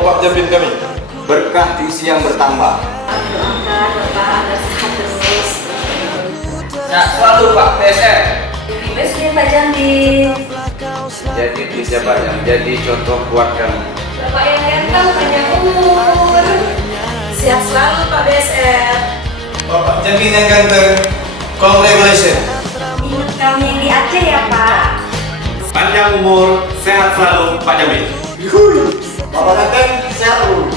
Bapak Jamin kami. Berkah di usia yang bertambah. Doakan Bapak agar sehat terus. Sehat selalu Pak PSR. Best Pak Jamil. Jadi pejabat yang jadi contoh buat kami. Bapak yang ganteng, panjang umur. Sehat selalu Pak BSR. Bapak Jamin yang ganteng. Congratulations. Ingat kami yang di Aceh ya Pak. Panjang umur, sehat selalu Pak Jamin. Bapak ganteng, sehat terus.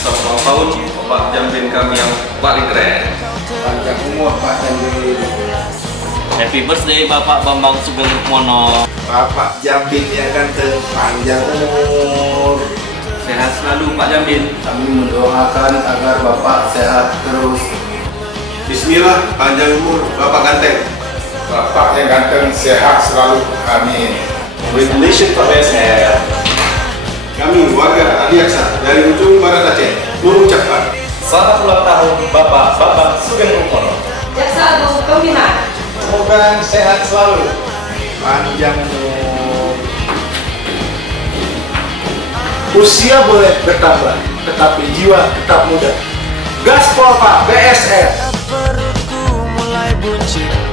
Selamat ulang tahun Bapak Jamin kami yang paling keren. Panjang umur Pak Jamil. Happy birthday Bapak Bambang Sugeng Rukmono. Bapak Jamin yang ganteng. Panjang umur. Sehat selalu Pak Jamin. Kami mendoakan agar Bapak sehat terus. Bismillah, panjang umur Bapak ganteng. Bapak yang ganteng sehat selalu, amin. Congratulations Pak BSR. Kami warga Adiaksa dari ujung barat Aceh mengucapkan Selamat ulang tahun Bapak Bambang Sugeng Rukmono. Jaksa Agung Pembina. Semoga sehat selalu. panjang umur. Usia boleh bertambah, tetapi jiwa tetap muda. Gaspol Pak BSR. Perutku mulai buncit.